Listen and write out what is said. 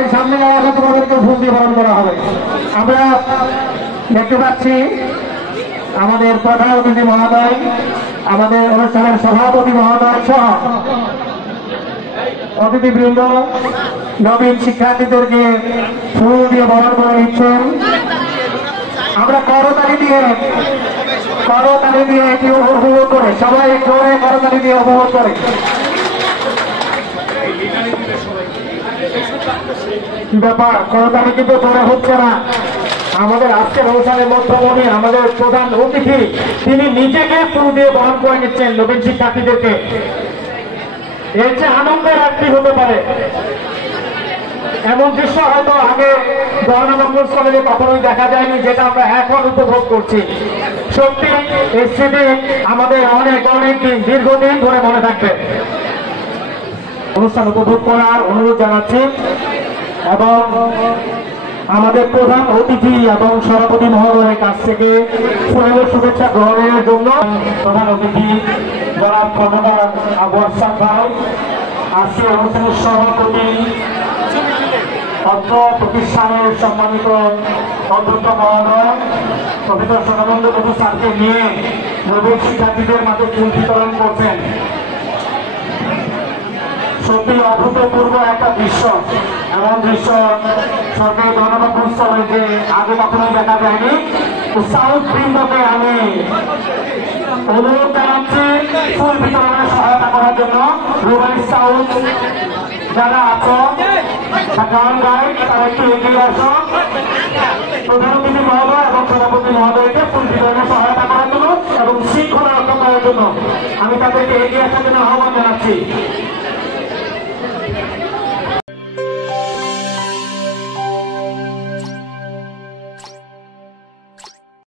এই সামনে যাওয়া তোমাদেরকে ফুল দিয়ে বরণ করা হবে। আমরা দেখতে পাচ্ছি আমাদের প্রধান অতিথি মহোদয়, আমাদের অনুষ্ঠানের সভাপতি মহোদয় সহ অতিথিবৃন্দ নবীন শিক্ষার্থীদেরকে ফুল দিয়ে বরণ করে নিচ্ছেন। আমরা করতালি দিয়ে এটি উপভোগ করে, সবাই জোরে করতালি দিয়ে উপভোগ করে। ব্যাপার করতালি কিন্তু জোরে হচ্ছে না। আমাদের আজকের অনুষ্ঠানের মধ্যমণি আমাদের প্রধান অতিথি তিনি নিজেকে ফুল দিয়ে বরণ করে নিচ্ছেন নবীন শিক্ষার্থীদেরকে। এর চেয়ে আনন্দের একটি হতে পারে এমন দৃশ্য হয়তো আগে গভর্নমেন্ট কলেজে কখনোই দেখা যায়নি, যেটা আমরা এখন উপভোগ করছি। সত্যি এই স্মৃতি আমাদের অনেক দীর্ঘদিন ধরে মনে থাকবে। অনুষ্ঠান উপভোগ করার অনুরোধ জানাচ্ছি এবং আমাদের প্রধান অতিথি এবং সভাপতি মহোদয়ের কাছ থেকে ফুলের শুভেচ্ছা গ্রহণের জন্য প্রধান অতিথি জনাব কর্মকার আবহাওয়ার ভাই, আজকে অনুষ্ঠানের সভাপতি অর্থ প্রতিষ্ঠানের সম্মানিত অধ্যক্ষ মহোদয় প্রফেসর সোনানন্দ বাবু স্যারকে নিয়ে নবীন শিক্ষার্থীদের মাঝে ফুল বিতরণ করছেন। সত্যি অভূতপূর্ব একটা দৃশ্য, এমন দৃশ্য সরকারি গণমাধ্যম স্থলে যে আগে কখনোই দেখা যায়নি। সাউথ বৃন্দকে আমি অনুরোধ জানাচ্ছি ফুল বিতরণে সহায়তা করার জন্য। রুবাই সাউথ যারা আছো গান গায় তারা একটু এগিয়ে আসো। প্রধান অতিথি মহোদয় এবং সভাপতি মহোদয়কে ফুল বিতরণে সহায়তা করার জন্য এবং শৃঙ্খলা রক্ষা করার জন্য আমি তাদেরকে এগিয়ে আসার জন্য আহ্বান জানাচ্ছি।